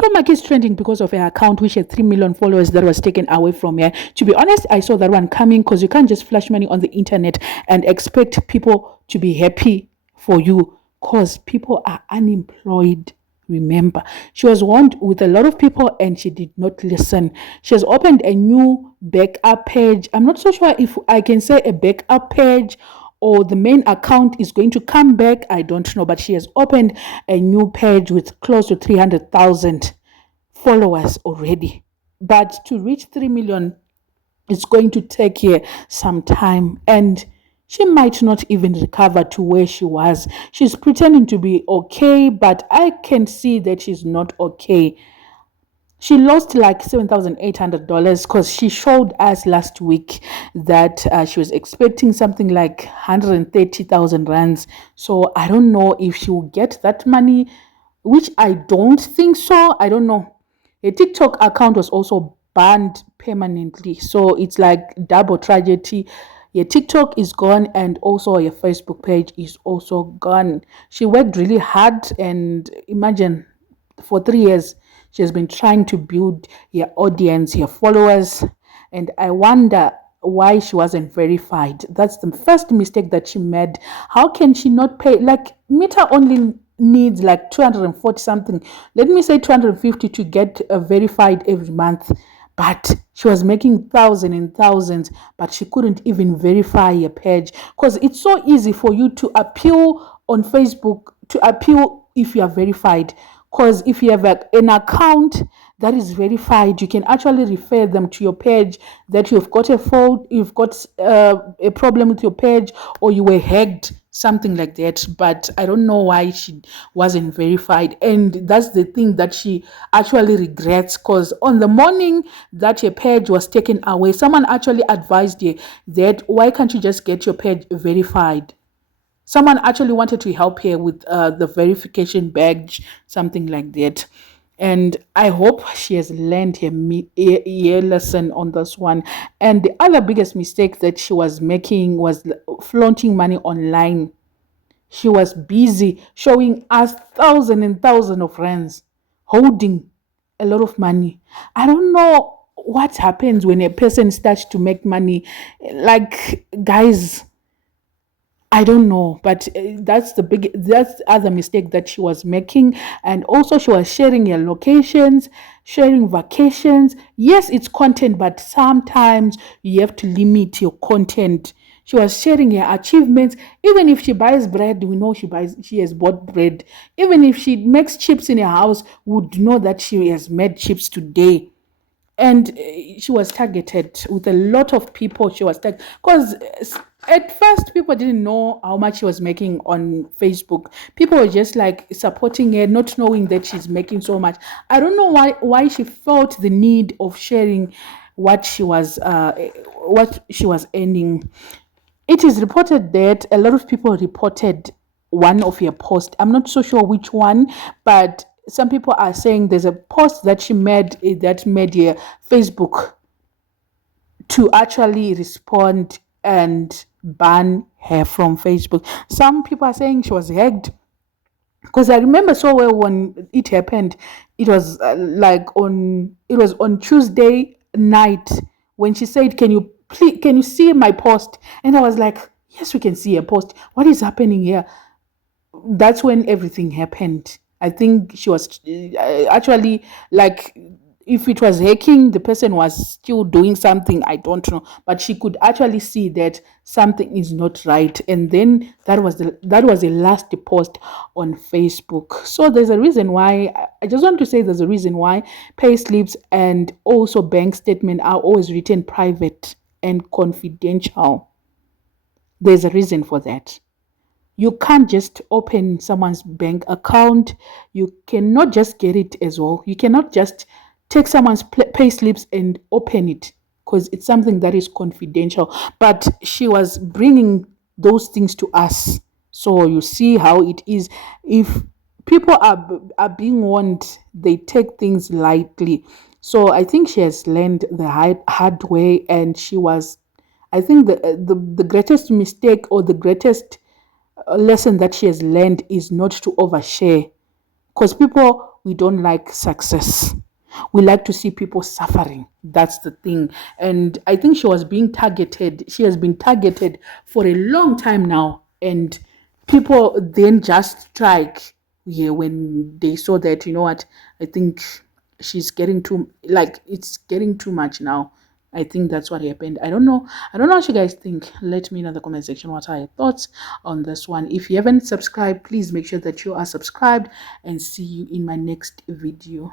Stomach is trending because of her account, which had 3 million followers that was taken away from her. To be honest, I saw that one coming because you can't just flash money on the internet and expect people to be happy for you because people are unemployed. Remember, she was warned with a lot of people and she did not listen. She has opened a new backup page. I'm not so sure if I can say a backup page or the main account is going to come back. I don't know, but she has opened a new page with close to 300,000 followers already. But to reach 3 million, it's going to take her some time, and she might not even recover to where she was. She's pretending to be okay, but I can see that she's not okay. She lost like $7,800 because she showed us last week that she was expecting something like 130,000 rands. So I don't know if she will get that money, which I don't think so. I don't know. A TikTok account was also banned permanently. So it's like double tragedy. Your TikTok is gone and also your Facebook page is also gone. She worked really hard, and imagine, for 3 years she has been trying to build your audience, your followers, and I wonder why she wasn't verified. That's the first mistake that she made. How can she not pay? Like, Meta only needs like 240 something, let me say 250, to get verified every month, but she was making thousands and thousands, but she couldn't even verify a page because it's so easy for you to appeal on Facebook, to appeal if you are verified. Because if you have an account that is verified, you can actually refer them to your page that you've got a fault, you've got a problem with your page, or you were hacked, something like that. But I don't know why she wasn't verified, and that's the thing that she actually regrets, because on the morning that your page was taken away, someone actually advised you that why can't you just get your page verified. Someone actually wanted to help her with the verification badge, something like that. And I hope she has learned her lesson on this one. And the other biggest mistake that she was making was flaunting money online. She was busy showing us thousands and thousands of rands, holding a lot of money. I don't know what happens when a person starts to make money. Like, guys, I don't know, but that's the other mistake that she was making. And also she was sharing her locations, sharing vacations. Yes, it's content, but sometimes you have to limit your content. She was sharing her achievements. Even if she buys bread, we know she has bought bread. Even if she makes chips in her house, we would know that she has made chips today. And she was targeted with a lot of people. She was targeted because at first people didn't know how much she was making on Facebook. People were just like supporting her, not knowing that she's making so much. I don't know why she felt the need of sharing what she was earning. It is reported that a lot of people reported one of your posts. I'm not so sure which one, but some people are saying there's a post that she made that made your Facebook to actually respond and ban her from Facebook. Some people are saying she was hacked, because I remember so well when it happened. It was it was on Tuesday night when she said, can you see my post?" And I was like, "Yes, we can see a post. What is happening here?" That's when everything happened. I think she was actually like, if it was hacking, the person was still doing something. I don't know, but she could actually see that something is not right. And then that was the last post on Facebook. So there's a reason why. I just want to say there's a reason why pay slips and also bank statement are always written private and confidential. There's a reason for that. You can't just open someone's bank account. You cannot just get it as well. You cannot just take someone's pay slips and open it, because it's something that is confidential. But she was bringing those things to us. So you see how it is. If people are being warned, they take things lightly. So I think she has learned the hard way, and she was, I think, the greatest mistake, or the greatest lesson that she has learned, is not to overshare, because people we don't like success. We like to see people suffering. That's the thing. And I think she was being targeted. She has been targeted for a long time now. And people then just strike, yeah, when they saw that, you know what, I think she's getting too, like, it's getting too much now. I think that's what happened. I don't know. I don't know what you guys think. Let me know in the comment section what are your thoughts on this one. If you haven't subscribed, please make sure that you are subscribed, and see you in my next video.